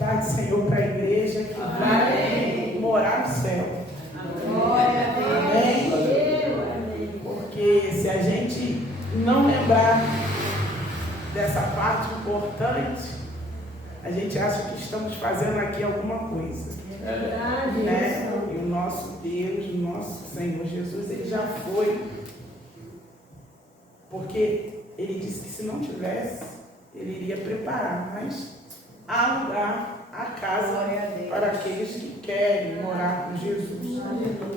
A paz do Senhor para a igreja que vai morar no céu. Amém? Porque se a gente não lembrar dessa parte importante, a gente acha que estamos fazendo aqui alguma coisa. É verdade. Né? E o nosso Deus, o nosso Senhor Jesus, ele já foi. Porque ele disse que se não tivesse, ele iria preparar. Mas há lugar, há casa para aqueles que querem morar com Jesus.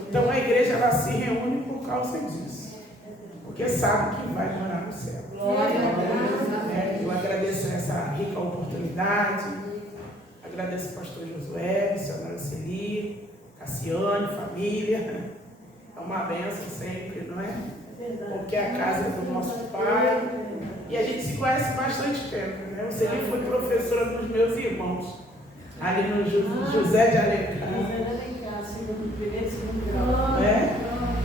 Então a igreja ela se reúne por causa disso. Porque sabe que vai morar no céu. Eu agradeço essa rica oportunidade. Agradeço ao pastor Josué, missionário Celi, Cassiane, família. É uma bênção sempre, não é? Porque a casa é do nosso pai. E a gente se conhece bastante tempo, né? O Celi foi professora dos meus irmãos, ali no José de Alencar.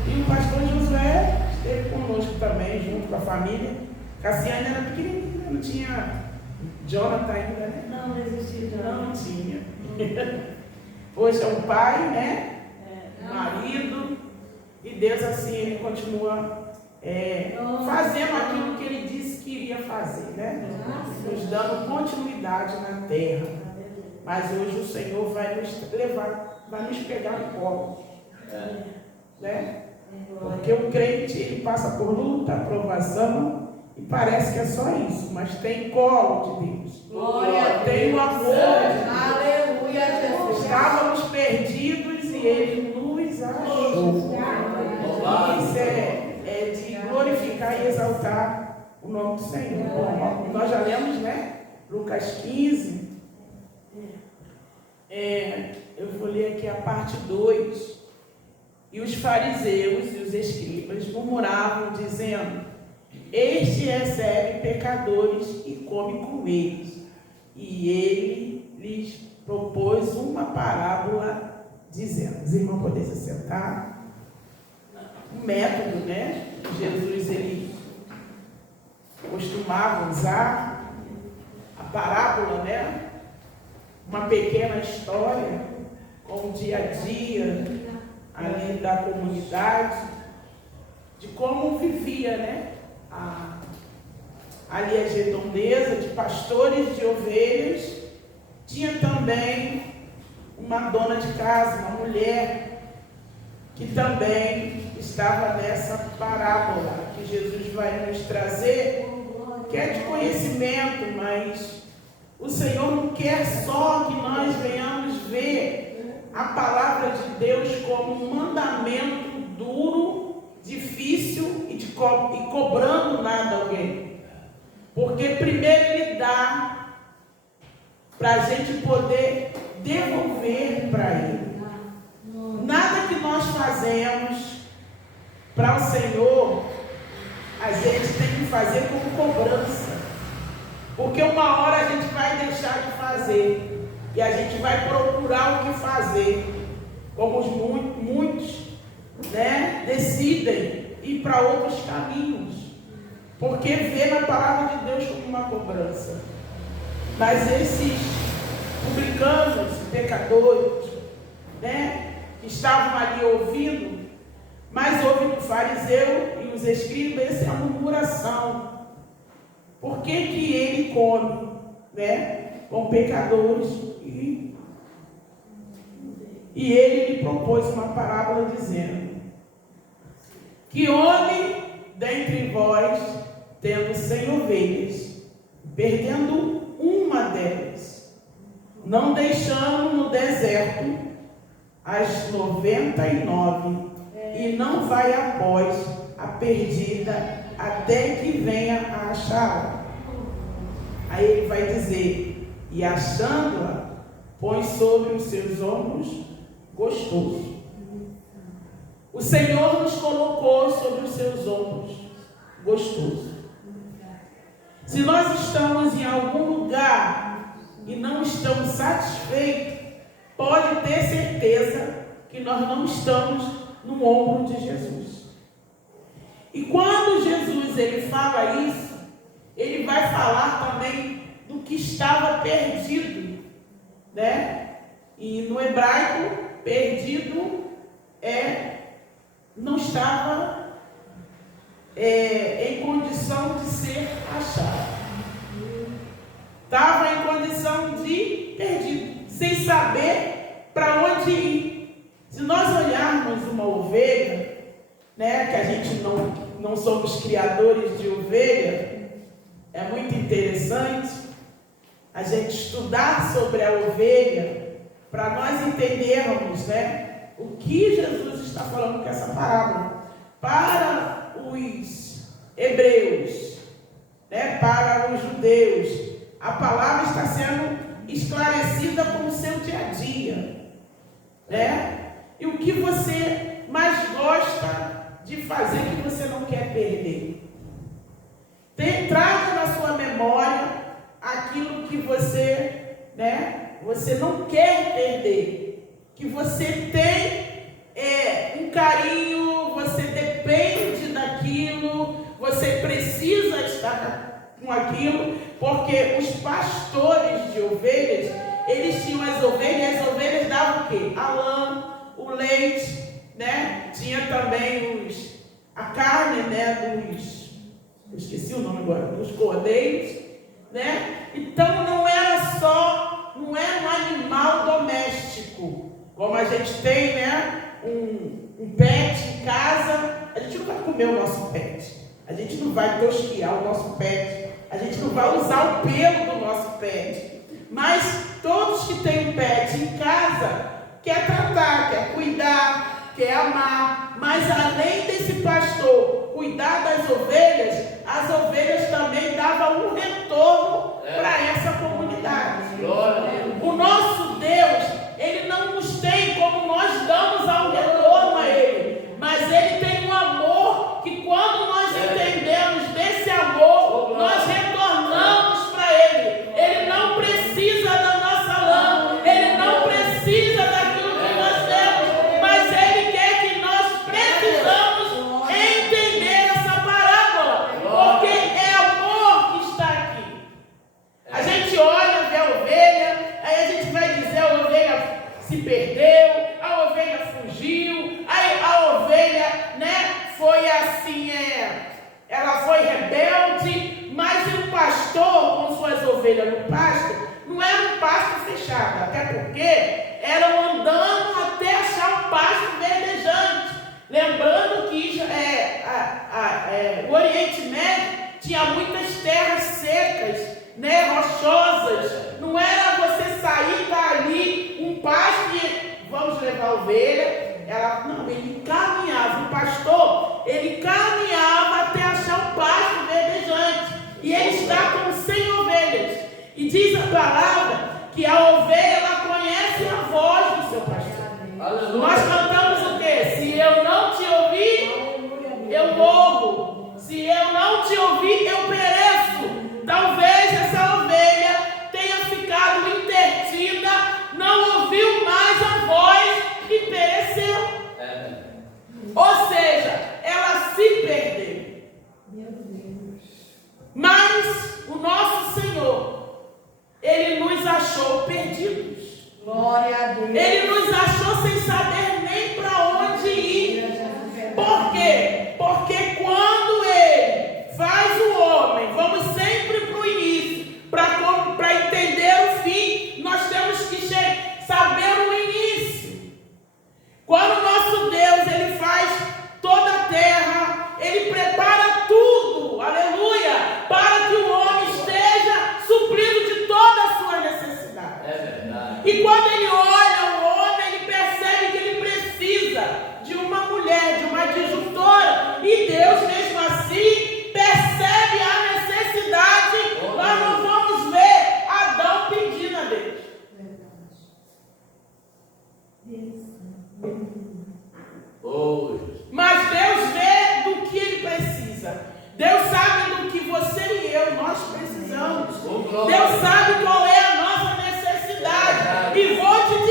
E o pastor Josué esteve conosco também, junto com a família. Cassiane era pequenininha, não tinha Jonathan ainda, né? Não existia Jonathan. Não tinha. Hoje é um pai, né? Marido. E Deus assim, ele continua fazendo aquilo que ele disse que iria fazer, né? Nos dando continuidade na terra. Mas hoje o Senhor vai nos levar, vai nos pegar no colo. Né? Porque o crente, ele passa por luta, aprovação, e parece que é só isso, mas tem colo de Deus. Tem o amor de Deus. Aleluia, Jesus. Estávamos perdidos e ele nos achou. Isso é de glorificar e exaltar o nome do Senhor. Bom, nós já lemos, né? Lucas 15. Eu vou ler aqui a parte 2. E os fariseus e os escribas murmuravam, dizendo: Este recebe pecadores e come com eles. E ele lhes propôs uma parábola, dizendo: os irmãos podem se sentar. Um método, né? Jesus ele costumava usar a parábola, né? Uma pequena história com o dia a dia ali da comunidade, de como vivia, né? Ali a redondeza de pastores de ovelhas. Tinha também uma dona de casa, uma mulher, que também estava nessa parábola que Jesus vai nos trazer, que é de conhecimento, mas o Senhor não quer só que nós venhamos ver a palavra de Deus como um mandamento duro, difícil e cobrando nada a alguém. Porque primeiro Ele dá para a gente poder devolver para Ele. Nada que nós fazemos para o Senhor, a gente tem que fazer como cobrança. Porque uma hora a gente vai deixar de fazer. E a gente vai procurar o que fazer. Como muitos, né, decidem ir para outros caminhos. Porque vê na palavra de Deus como uma cobrança. Mas esses publicanos, pecadores, né, que estavam ali ouvindo, mas ouvem o fariseu e os escribas, essa é a murmuração. Por que que ele come, né, com pecadores? E ele lhe propôs uma parábola dizendo: Que homem dentre vós, tendo 100 ovelhas, perdendo uma delas, não deixando no deserto as 99, e não vai após a perdida até que venha a achá-la. Aí ele vai dizer: E achando-a, põe sobre os seus ombros gostoso. O Senhor nos colocou sobre os seus ombros gostoso. Se nós estamos em algum lugar e não estamos satisfeitos, pode ter certeza que nós não estamos no ombro de Jesus. E quando Jesus ele fala isso, ele vai falar também do que estava perdido. né? E no hebraico, perdido não estava em condição de ser achado. Estava em condição de perdido, sem saber para onde ir. Se nós olharmos uma ovelha, né, que a gente não somos criadores de ovelha, é muito interessante a gente estudar sobre a ovelha para nós entendermos, né, o que Jesus está falando com essa parábola. Para os hebreus, né, para os judeus, a palavra está sendo esclarecida com o seu dia a dia, né? E o que você mais gosta de fazer que você não quer perder? Traga na sua memória aquilo que você, né, você não quer perder, que você tem um carinho, você depende daquilo, você precisa estar com aquilo, porque os pastores de ovelhas, eles tinham as ovelhas, e as ovelhas davam o quê? A lã, o leite, né? Tinha também a carne, né? Eu esqueci o nome agora, dos cordeiros, né? Então não era um animal doméstico, como a gente tem, né? Um pet em casa. A gente não vai comer o nosso pet, a gente não vai tosquiar o nosso pet, a gente não vai usar o pelo do nosso pet, mas todos que têm um pet em casa quer tratar, quer cuidar, quer amar. Mas além desse pastor cuidar das ovelhas, as ovelhas também davam um retorno para essa comunidade. O nosso Deus, Ele não nos tem como nós damos ao retorno a Ele, mas Ele tem um amor que, quando nós entendemos desse amor, nós retornamos para Ele. Ele não precisa da nossa lã, Ele não precisa daquilo que nós temos, mas Ele quer que nós precisamos entender essa parábola, porque é amor que está aqui. A gente olha, vê a ovelha, aí a gente vai dizer: a ovelha se perdeu, a ovelha fugiu, aí a ovelha, né, foi assim, ela foi rebelde. Mas o pastor, com suas ovelhas no pasto, não era um pasto fechado, até porque eram andando até achar um pasto verdejante. Lembrando que o Oriente Médio tinha muitas terras secas, né, rochosas. Não era você sair dali um pasto e vamos levar a ovelha. Ele caminhava, o pastor, ele caminhava até achar um pasto verdejante. E ele está com 100 ovelhas. E diz a palavra que a ovelha, ela conhece a voz do seu pastor. Aleluia. Nós cantamos o quê? Se eu não te ouvir, eu morro. Se eu não te ouvir, eu pereço. Talvez essa ovelha tenha ficado interdita, não ouviu mais a voz e pereceu. Ou seja, ela se perdeu. Mas o nosso Senhor, Ele nos achou perdidos. Glória a Deus. Ele nos achou sem saber nem para onde ir. Por quê? Porque quando Ele faz o homem, vamos sempre para o início, para entender o fim, nós temos que saber o início. Quando o nosso Deus, Ele faz toda a terra, Ele prepara tudo, aleluia, para que o homem esteja suprido de toda a sua necessidade. É verdade. E quando Ele olha o homem, Ele percebe que ele precisa de uma mulher, de uma disjuntora, e Deus mesmo assim percebe a necessidade. Nós não vamos ver Adão pedindo a Deus. Mas Deus vê do que Ele precisa. Deus sabe do que você e eu, nós precisamos. Deus sabe qual é a nossa necessidade. E vou te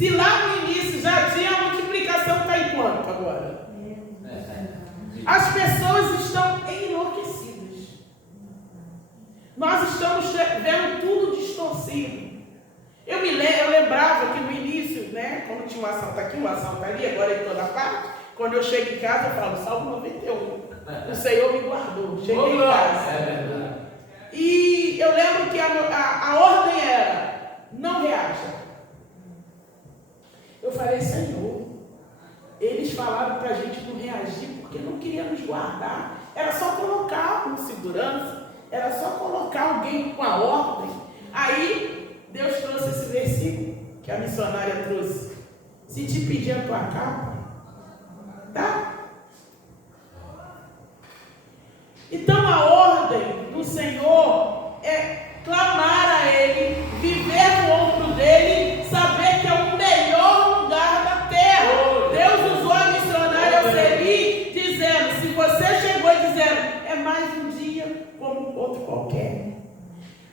Se lá no início já tinha a multiplicação, está em quanto agora? As pessoas estão enlouquecidas. Nós estamos vendo tudo distorcido. Eu lembrava que no início, né, quando tinha um assalto aqui, um assalto ali, agora em toda parte, quando eu chego em casa, eu falo, Salmo 91. O Senhor me guardou. Cheguei em casa. E eu lembro que a ordem era, não reaja. Eu falei, Senhor, eles falaram para a gente não reagir porque não queriam nos guardar. Era só colocar um segurança, era só colocar alguém com a ordem. Aí, Deus trouxe esse versículo que a missionária trouxe. Se te pedir a tua capa, tá? Então a ordem do Senhor é clamar a Ele, viver no ombro dele, saber que é o melhor lugar da terra. Deus usou a missionária Oceli dizendo, se você chegou dizendo, é mais um dia como outro qualquer.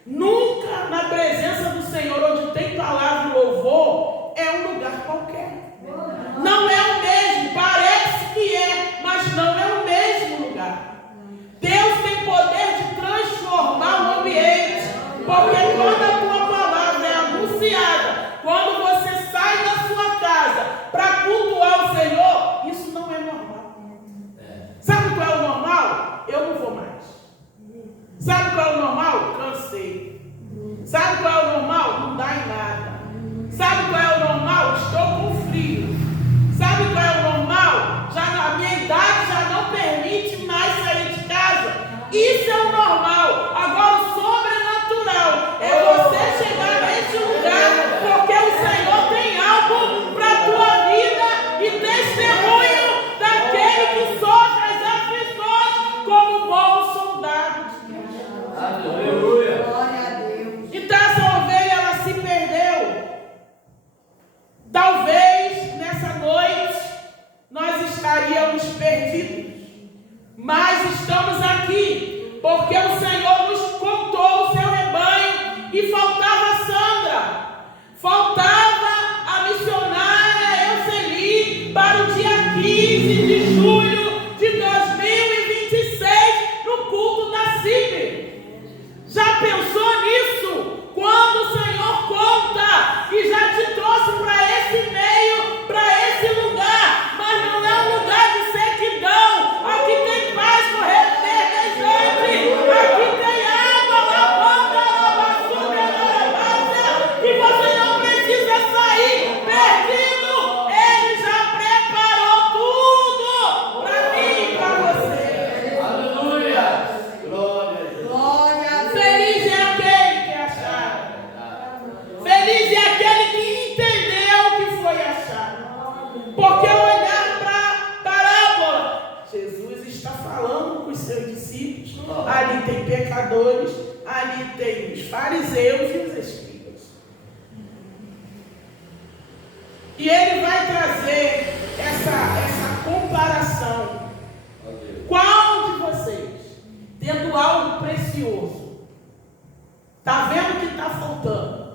Nunca na presença do Senhor, onde tem palavra e louvor, é um lugar qualquer. Não é o mesmo, parece que é, mas não é o mesmo lugar. Deus tem poder de transformar o ambiente, porque quando a tua palavra é anunciada, quando você sai da sua casa para cultuar o Senhor, isso não é normal. Sabe qual é o normal? Eu não vou mais. Sabe qual é o normal? Cansei. Sabe qual é o normal? Não dá em nada. Sabe qual é o normal? Estou com frio. Sabe qual é o normal? Já a minha idade já não permite mais sair de casa. Isso é o normal. Agora o sobrenatural é você chegar neste lugar, porque o Senhor tem algo para a tua vida e testemunho daquele que sofre as aflições como bom soldado de Deus. Aleluia. Glória a Deus. Então essa ovelha, ela se perdeu. Talvez nessa noite nós estaríamos perdidos, mas estamos aqui porque o Senhor nos contou o seu rebanho e faltava a Sandra, faltava a missionária Oceli para o dia 15 de julho de 2026 no culto da CIB. Já pensou nisso? Quando o Senhor conta e já te trouxe para esse meio, para esse lugar, mas não é um lugar de sequidão. Aqui tem paz verdejante, aqui tem água, lavanda, lavaçuga, lavanda, e você não precisa sair perdido. Ele já preparou tudo para mim e para você. Aleluia! Glória a Deus. Glória a Deus. Feliz é aquele que achar. Feliz é aquele que entendeu o que foi achado. Porque olhar para a parábola, Jesus está falando com os seus discípulos. Ali tem pecadores, ali tem os fariseus e os escribas. E ele vai trazer essa comparação. Qual de vocês, tendo algo precioso, está vendo que está faltando?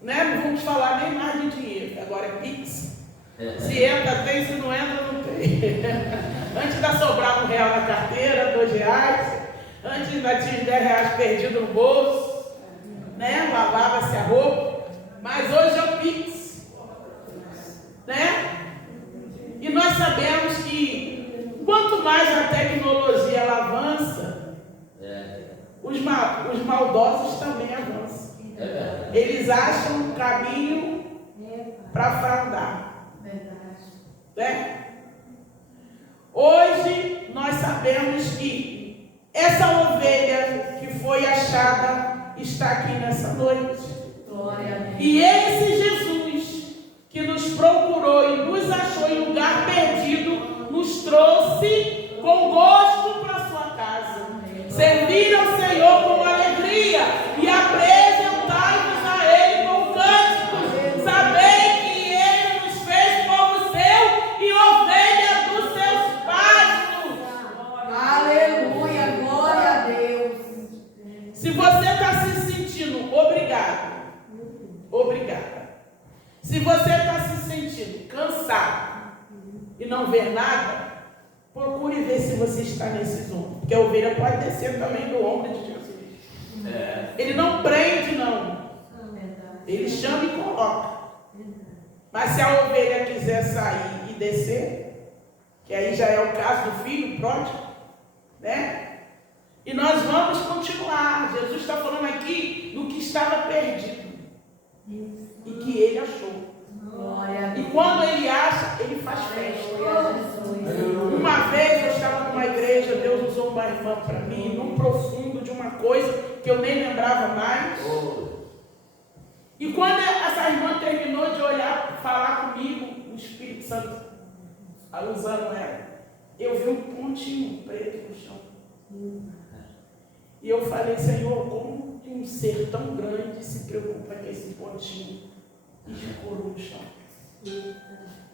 Né? Não vamos falar nem mais de dinheiro, agora é Pix. Se entra, tem, se não entra, não tem. Antes ainda sobrava R$1 na carteira, R$2. Antes ainda tinha R$10 perdido no bolso. Né? Lavava-se a roupa. Mas hoje é o Pix. Né? E nós sabemos que quanto mais a tecnologia ela avança, os maldosos também avançam. Eles acham um caminho para fraudar. Né? Hoje nós sabemos que essa ovelha que foi achada está aqui nessa noite. Glória a Deus. E esse Jesus que nos procurou e nos achou em lugar perdido, nos trouxe com gosto para a sua casa. Servir ao Senhor com alegria e apresentai-vos a Ele com cânticos. Sabei que Ele nos fez povo seu e ovelha dos seus pastos. Aleluia. Glória a Deus. Se você está se sentindo obrigado, Se você está se sentindo cansado e não ver nada, procure ver se você está nesses ombros. Porque a ovelha pode descer também do ombro de Jesus. Ele não prende, não. Ele chama e coloca. Mas se a ovelha quiser sair e descer, que aí já é o caso do filho pródigo, né? E nós vamos continuar. Jesus está falando aqui do que estava perdido e que ele achou. E quando ele acha, ele faz festa. Uma vez eu estava numa igreja, Deus usou uma irmã para mim, num profundo de uma coisa que eu nem lembrava mais. E quando essa irmã terminou de olhar, falar comigo, o Espírito Santo, usando ela, eu vi um pontinho preto no chão. E eu falei, Senhor, como que um ser tão grande se preocupa com esse pontinho e escorou no chão?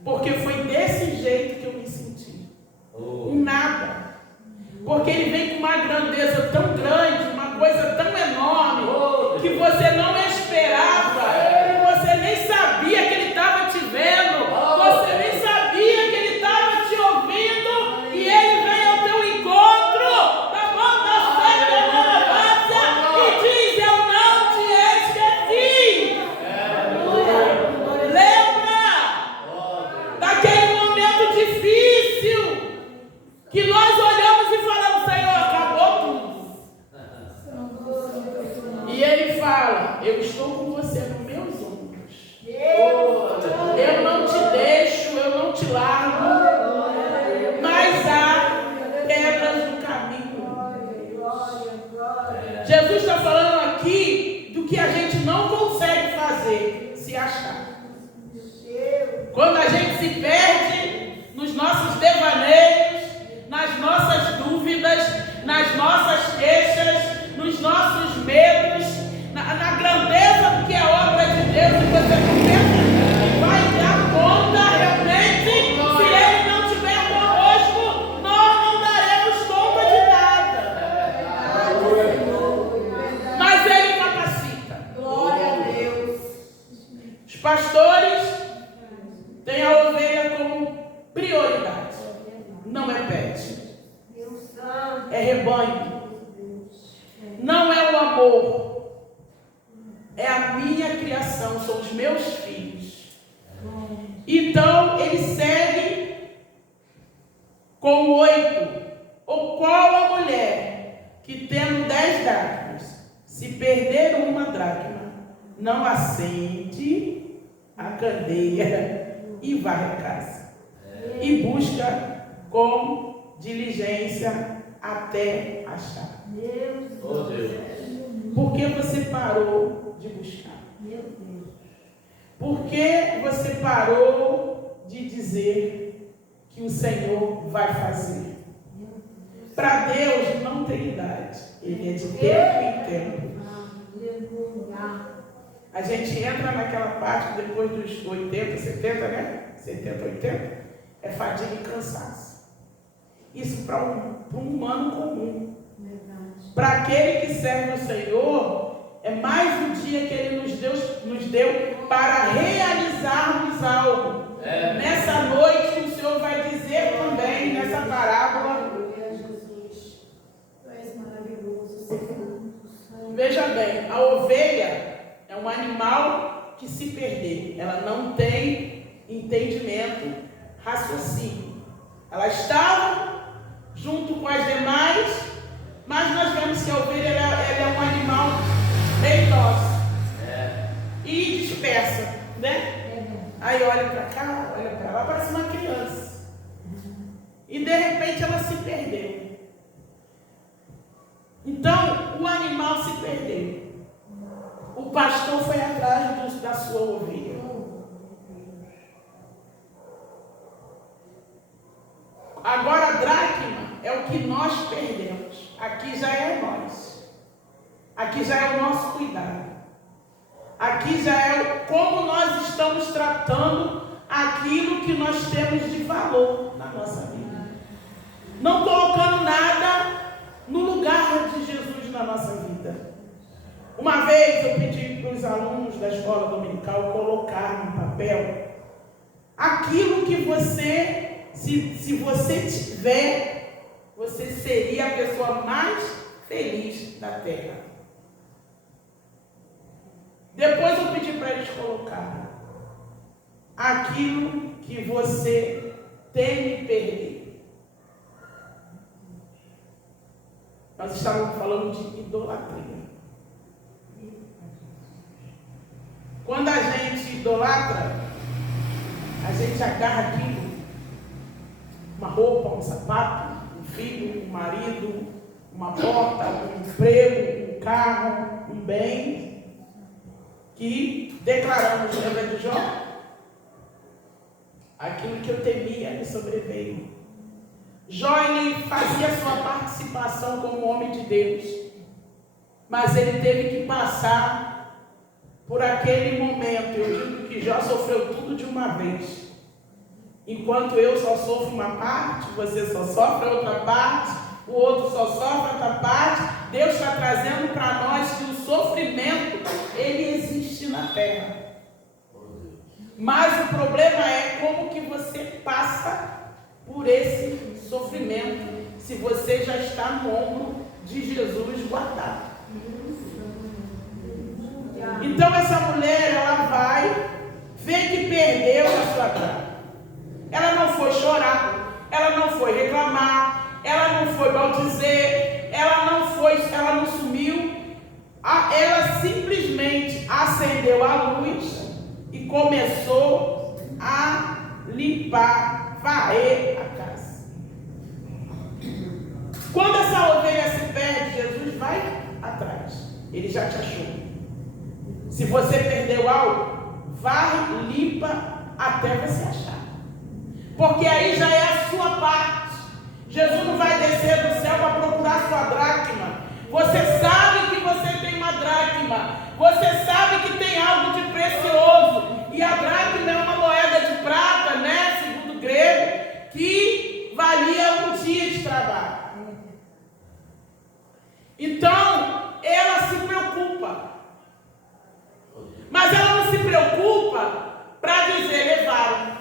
Porque foi desse jeito que eu me senti. Um nada. Porque ele vem com uma grandeza tão grande, uma coisa tão enorme, que você não esperava, que você nem sabia que ele estava te vendo, você nem sabia que ele estava te ouvindo, e ele vem ao teu encontro, da mão da fé, da maravilha, e diz, eu não te esqueci. Lembra daquele momento difícil, que nós olhamos e falamos, Senhor, acabou tudo. E ele fala, eu estou com você nos meus ombros. Eu não te deixo, eu não te largo. Mas há pedras no caminho. Jesus está falando aqui do que a gente não consegue fazer, se achar. Quando a gente se perde nos nossos devaneios, nas nossas dúvidas, nas nossas queixas, nos nossos medos, na grandeza do que é a obra de Deus, e você não pensa que vai dar conta realmente. Se Ele não estiver conosco, nós não daremos conta de nada. Mas Ele capacita. Glória a Deus. Os pastores têm a ovelha como prioridade. Não é pet, é rebanho, não é o amor, é a minha criação, são os meus filhos. Então ele segue com 8. Ou qual a mulher que tendo 10 dracmas, se perder uma dracma, não acende a candeia e varre a casa e busca com diligência até achar. Por que você parou de buscar? Por que você parou de dizer que o Senhor vai fazer? Para Deus não tem idade, Ele é de tempo em tempo. A gente entra naquela parte depois dos 80, 70, né? 70, 80, é fadiga e cansaço. Isso para um humano comum. Para aquele que serve o Senhor, é mais um dia que Ele nos deu para realizarmos algo. Nessa noite o Senhor vai dizer também, nessa parábola. Veja bem, a ovelha é um animal que se perder, ela não tem entendimento, raciocínio. Ela estava junto com as demais, mas nós vemos que a ovelha ela é um animal bem dócil e dispersa, né? Aí olha para cá, olha para lá, parece uma criança. E de repente ela se perdeu. Então o animal se perdeu. O pastor foi atrás da sua ovelha. Agora a dracma é o que nós perdemos. Aqui já é nós. Aqui já é o nosso cuidado. Aqui já é como nós estamos tratando aquilo que nós temos de valor na nossa vida. Não colocando nada no lugar de Jesus na nossa vida. Uma vez eu pedi para os alunos da escola dominical colocar no papel se você tiver, você seria a pessoa mais feliz da terra. Depois eu pedi para eles colocar aquilo que você teme perder. Nós estávamos falando de idolatria. Quando a gente idolatra, a gente agarra aquilo, uma roupa, um sapato, um filho, um marido, uma porta, um emprego, um carro, um bem, que declaramos, lembra de Jó? Aquilo que eu temia me sobreveio. Jó, ele fazia sua participação como homem de Deus, mas ele teve que passar por aquele momento. Eu digo que Jó sofreu tudo de uma vez. Enquanto eu só sofro uma parte, você só sofre outra parte, o outro só sofre outra parte. Deus está trazendo para nós que o sofrimento, ele existe na terra. Mas o problema é como que você passa por esse sofrimento, se você já está no ombro de Jesus guardado. Então essa mulher, ela vai ver que perdeu a sua cara. Ela não foi chorar, ela não foi reclamar, ela não foi maldizer, ela não sumiu. Ela simplesmente acendeu a luz e começou a limpar, varrer a casa. Quando essa ovelha se perde, Jesus vai atrás. Ele já te achou. Se você perdeu algo, varre, limpa até você achar. Porque aí já é a sua parte. Jesus não vai descer do céu para procurar sua dracma. Você sabe que você tem uma dracma. Você sabe que tem algo de precioso. E a dracma é uma moeda de prata, né? Segundo o grego, que valia um dia de trabalho. Então, ela se preocupa. Mas ela não se preocupa para dizer levaram.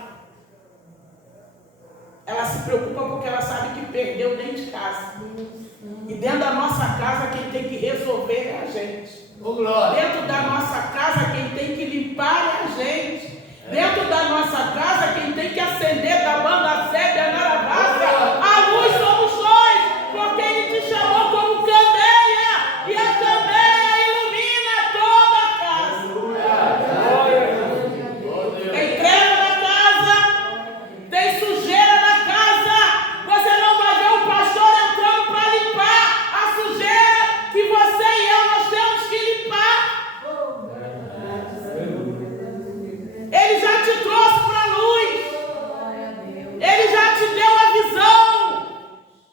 Ela se preocupa porque ela sabe que perdeu dentro de casa. E dentro da nossa casa quem tem que resolver é a gente. Dentro da nossa casa quem tem que limpar é a gente. Dentro da nossa casa quem tem que acender da banda sede a naravasa. A luz somos nós, porque Ele te chamou como candeia. E a candeia ilumina toda a casa. Tem treva na casa, tem sujeira na casa. Você não vai ver o pastor entrando para limpar a sujeira que você e eu nós temos que limpar. Ele já te trouxe para a luz. Ele já te deu a visão.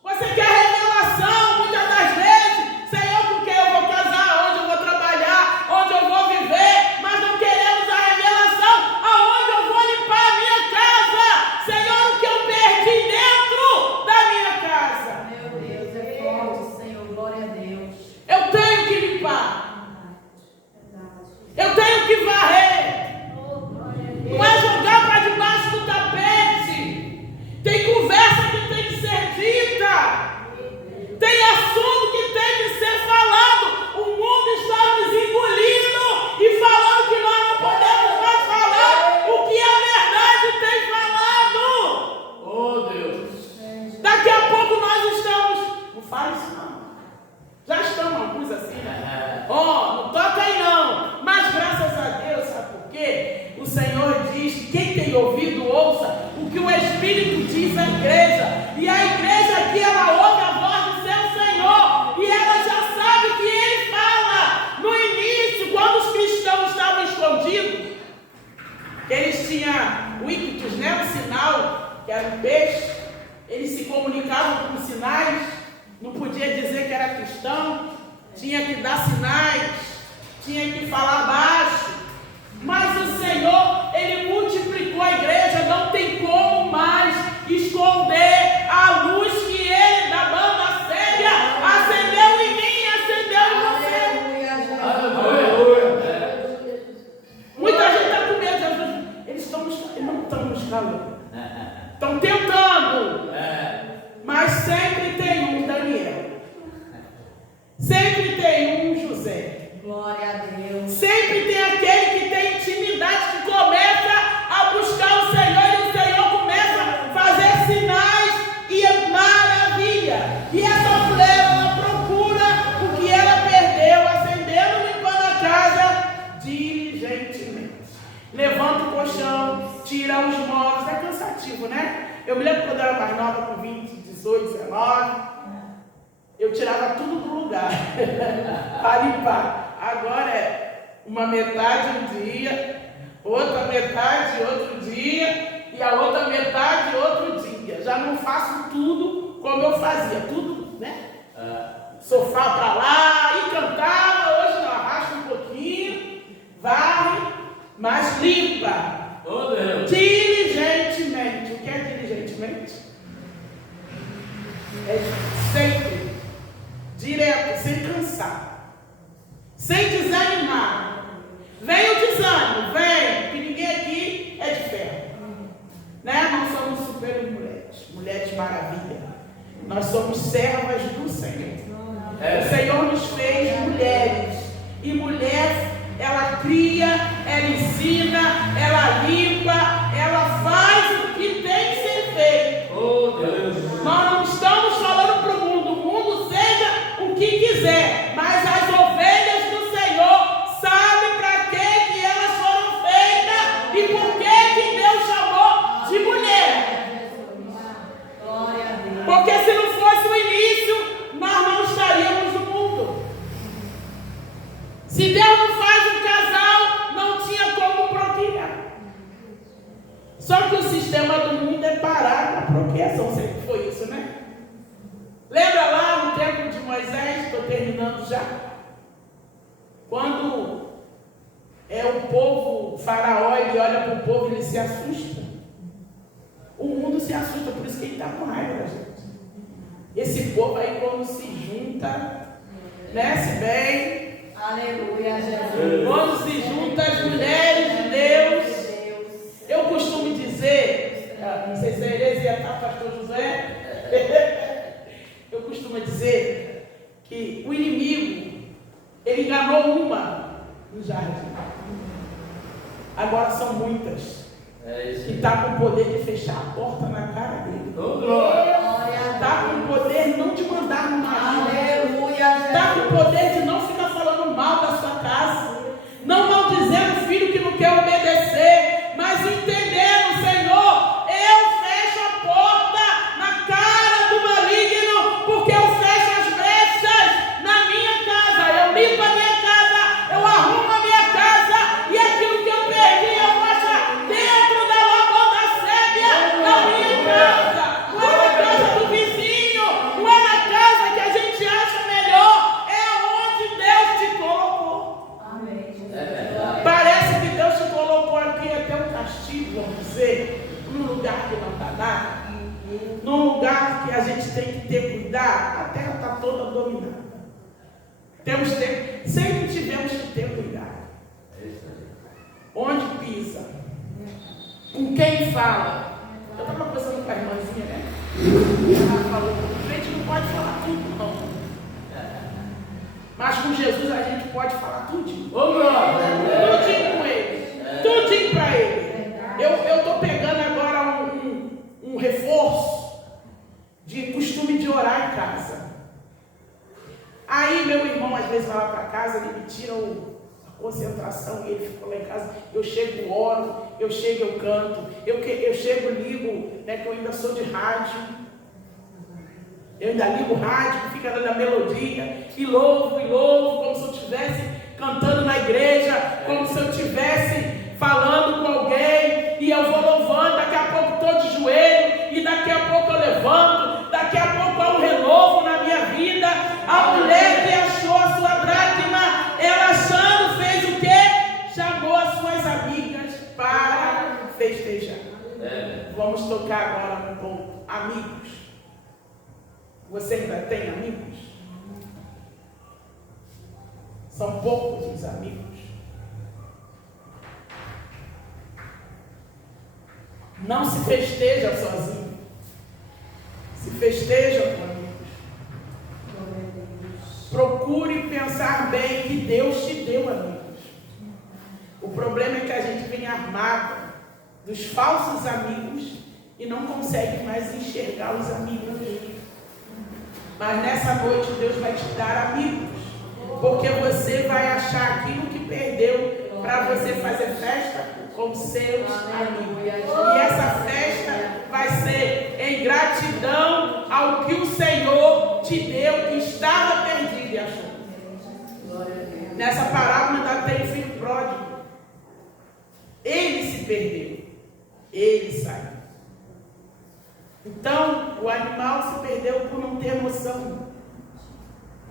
Você quer revelação muitas das vezes. Senhor, porque eu vou casar, onde eu vou trabalhar, onde eu vou viver. Mas não queremos a revelação aonde eu vou limpar a minha casa. Senhor, o que eu perdi dentro da minha casa. Meu Deus, é forte, Senhor. Glória a Deus. Eu tenho que limpar. Eu tenho que varrer. Não é jogar para debaixo do tapete. Tem conversa que tem que ser dita. Tem assunto que tem que ser falado. O mundo está nos engolindo e falando que nós não podemos mais falar o que a verdade tem falado. Oh, Deus. Daqui a pouco nós estamos. Não fala isso não. Já estamos alguns assim, né? Não toca aí não. Mas graças a Deus, sabe por quê? O Senhor diz que quem tem ouvido, ouça o que o Espírito diz à igreja. E a igreja aqui, ela ouve a voz do seu Senhor. E ela já sabe o que Ele fala. No início, quando os cristãos estavam escondidos, eles tinham o ictus, né? O sinal, que era um peixe. Eles se comunicavam com sinais. Não podia dizer que era cristão. Tinha que dar sinais. Tinha que falar baixo. Mas o Senhor, Ele multiplicou a igreja, não tem como mais esconder a luz que Ele, da banda séria, acendeu em mim, acendeu em você. Aleluia. Muita gente está com medo, Jesus. Eles não estão nos calando. Eu me lembro quando eu era mais nova, com 20, 18, 19, eu tirava tudo do lugar para limpar. Agora é uma metade um dia, outra metade outro dia e a outra metade outro dia. Já não faço tudo como eu fazia, tudo, né? Sofá para lá e cantava. Hoje não, arrasta um pouquinho, varre, mas limpa. Oh, Deus. Diligentemente. O que é diligentemente? É sempre, direto, sem cansar, sem desanimar. Vem o desânimo, vem, que ninguém aqui é de ferro, né? Nós somos super mulheres maravilha. Nós somos servas do Senhor. O Senhor nos fez mulheres, e mulher, ela cria, ela ensina, ela limpa, ela faz o que tem que ser feito. Oh, Deus. Nós não estamos falando para o mundo seja o que quiser, mas as ovelhas do Senhor sabem para que elas foram feitas e por que Deus chamou de mulher. Glória a Deus. Porque se não fosse o início, nós não estaríamos no mundo. Se Deus não faz um casal, não tinha como procriar. Só que o sistema do mundo é parar na procriação. Sempre foi isso, né? Lembra lá no tempo de Moisés, estou terminando já, quando o povo, o faraó, ele olha para o povo e ele se assusta. O mundo se assusta, por isso que ele está com raiva da gente. Esse povo aí, quando se junta, né, se bem, Aleluia, Jesus. quando se junta as mulheres de Deus, eu costumo dizer, não sei se é heresia, tá, pastor José? Eu costumo dizer que o inimigo, ele enganou uma no jardim. Agora são muitas. Que está com o poder de fechar a porta na cara dele. Oh, glória. Está com o poder não de mandar no marido. Aleluia. Está com o poder de não ficar falando mal da sua casa. Não maldizendo o filho que não quer obedecer. Mas entendendo, Senhor, eu fecho a porta na cara do maligno. Porque eu fecho as brechas na minha casa. Eu limpo a minha casa. Eu arrumo a minha casa. E aquilo que eu perdi, eu faço dentro da lavanda sébia da minha casa. Não é na casa do vizinho. Não é na casa que a gente acha melhor. É onde Deus te colocou. Amém. Parece que Deus te colocou aqui até um castigo, vamos dizer, num lugar que não está nada, num lugar que a gente tem que ter cuidado. A terra está toda dominada. Sempre tivemos que ter cuidado. Onde pisa, com quem fala. Eu estava conversando com a irmãzinha, né? Ela falou, a gente não pode falar tudo, não. Mas com Jesus a gente pode falar tudinho. Oh, glória. Tudinho com ele. Tudinho para ele. Eu estou pegando agora um reforço de costume de orar em casa. Aí meu irmão às vezes vai lá para casa, ele me tira a concentração e ele ficou lá em casa. Eu chego, oro, eu chego, eu canto, eu chego, ligo, né, que eu ainda sou de rádio. Eu ainda ligo o rádio, fica dando a melodia, e louvo, como se eu estivesse cantando na igreja, como se eu estivesse falando com alguém, e eu vou louvando, daqui a pouco estou de joelho, e daqui a pouco eu levanto, daqui a pouco há um renovo na minha vida. A mulher que achou a sua dracma, ela achando, fez o quê? Chamou as suas amigas para festejar. Vamos tocar agora no ponto, amigos. Você ainda tem amigos? São poucos os amigos. Não se festeja sozinho. Se festeja com amigos. Procure pensar bem que Deus te deu amigos. O problema é que a gente vem armado dos falsos amigos e não consegue mais enxergar os amigos dele. Mas nessa noite Deus vai te dar amigos, porque você vai achar aquilo que perdeu para você fazer festa com seus amigos. E essa festa vai ser Ele saiu. Então, o animal se perdeu por não ter noção.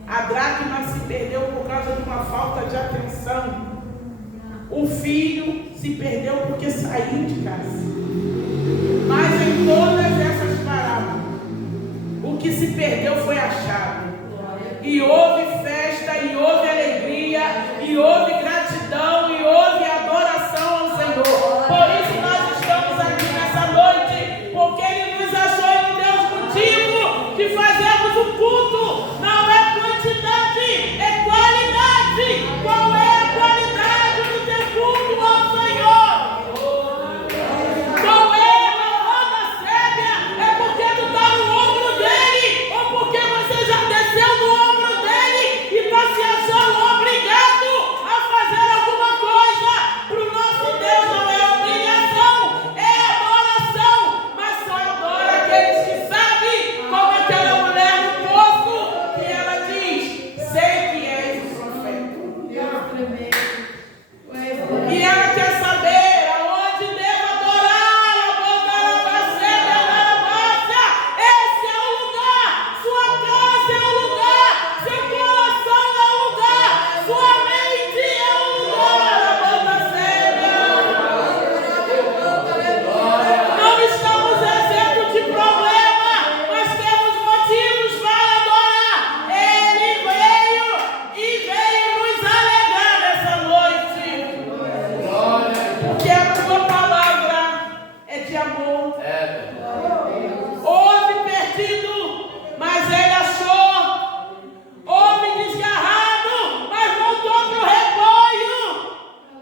A dracma se perdeu por causa de uma falta de atenção. O filho se perdeu porque saiu de casa. Mas em todas essas parábolas, o que se perdeu foi achado. E houve festa, e houve alegria, e houve gratidão, e houve adoração ao Senhor. Por isso nós estamos aqui nessa noite, porque Ele nos achou e nos deu motivo de fazermos o culto. Não é quantidade, é qualidade. Qual é a qualidade do teu culto ao Senhor? Qual é a roda séria? É porque tu está no ombro dele, ou porque você já desceu no ombro dele e está se achando obrigado a fazer alguma coisa para o nosso Deus. Não é obrigação, é adoração, mas só adora aqueles que sabem, como aquela mulher no poço, que ela diz: sei que és o profeta. E ela quer saber aonde devo adorar, a boca alabacete, a alabácia. Esse é o lugar, sua casa é o lugar, seu coração é o lugar, sua mente é o lugar, a boca séria. Não estamos exemplos de problema, mas temos motivos para adorar. Ele veio e veio nos alegrar nessa noite. Porque a tua palavra é de amor. Houve perdido, mas ele achou. Houve desgarrado, mas voltou para o rebanho.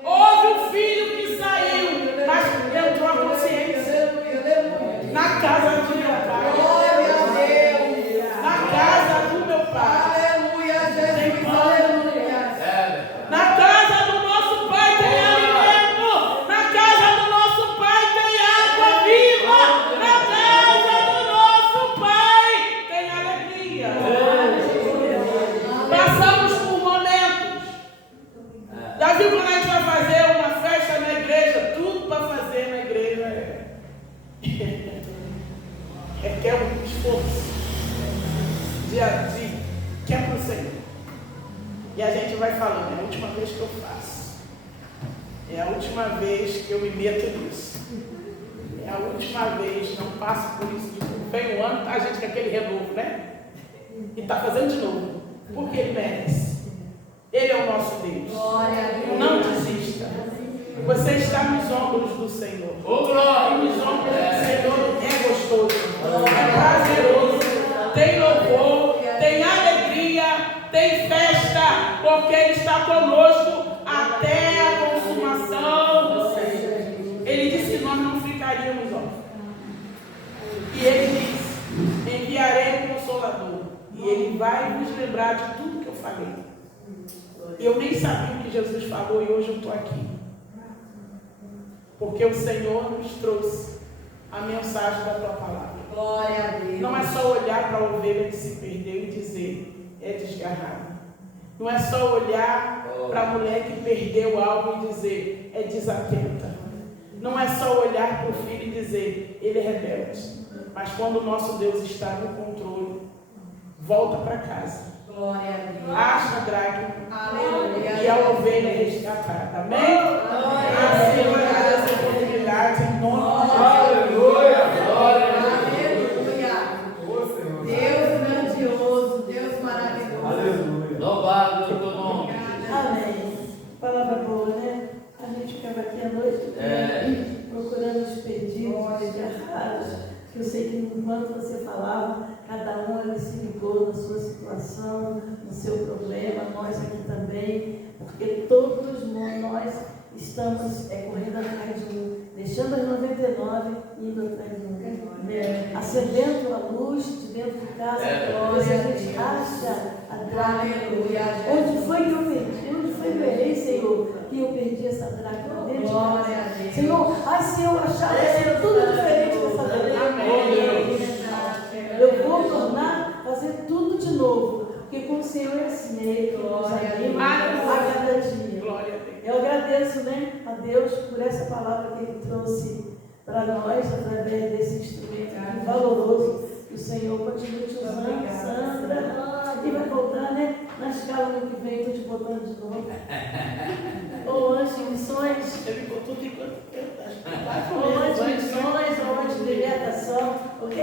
Houve um filho que saiu, mas entrou a consciência. Na casa do meu pai. Na casa do meu pai. Na casa do nosso pai tem alimento. Na casa do nosso pai tem água viva. Na casa do nosso pai tem alegria. Passamos por momentos. Já viu quando a gente vai fazer uma festa na igreja? Tudo para fazer na igreja requer um esforço de que é para o Senhor. E a gente vai falando: é a última vez que eu faço. É a última vez que eu me meto nisso. É a última vez, não passo por isso de novo. Vem um ano, tá, a gente quer aquele renovo, né? E está fazendo de novo. Porque Ele merece. Ele é o nosso Deus. Não desista. Você está nos ombros do Senhor. E nos ombros do Senhor é gostoso, é prazeroso, tem louvor, tem alegria, tem festa, porque Ele está conosco até a consumação do século. Ele disse que nós não ficaríamos órfãos. E Ele disse: enviarei o Consolador, e Ele vai nos lembrar de tudo que eu falei. Eu nem sabia o que Jesus falou e hoje eu estou aqui. Porque o Senhor nos trouxe a mensagem da tua palavra. Glória a Deus. Não é só olhar para a ovelha que se perdeu e dizer: é desgarrada. Não é só olhar para a mulher que perdeu algo e dizer: é desatenta. Não é só olhar para o filho e dizer: ele é rebelde. Mas quando o nosso Deus está no controle, volta para casa. Glória a Deus. Acha a dracma. Aleluia. E a ovelha é resgatada. Amém? Assim eu agradeço essa oportunidade em nome de Jesus. Aleluia. Deus grandioso, Deus maravilhoso. Aleluia. Louvado o teu nome. Amém. Palavra boa, né? A gente ficava aqui à noite procurando os pedidos desgarrados, que eu sei que enquanto você falava, cada um ali se ligou na sua situação, no seu problema, nós aqui também, porque todos nós estamos correndo atrás de um, deixando as 99 e indo atrás de um. Acendendo a luz de dentro de casa, depois a gente acha a dracma. Onde foi que eu perdi? Onde foi que eu errei, Senhor? Que eu perdi essa dracma dentro de casa. Senhor, se eu achar, vai ser tudo diferente dessa vez. Eu vou tornar, fazer tudo de novo. Porque com o Senhor é assim, Ele nos anima a cada dia. Eu agradeço, né, a Deus por essa palavra que Ele trouxe para nós, através desse instrumento valoroso, que o Senhor continue te usando, Sandra, e vai voltar, né? Na escala no que vem, estou te botando de novo. Ou antes de missões, Ele botou de quanto tempo? Acho que ou antes de missões, ou antes de libertação, o que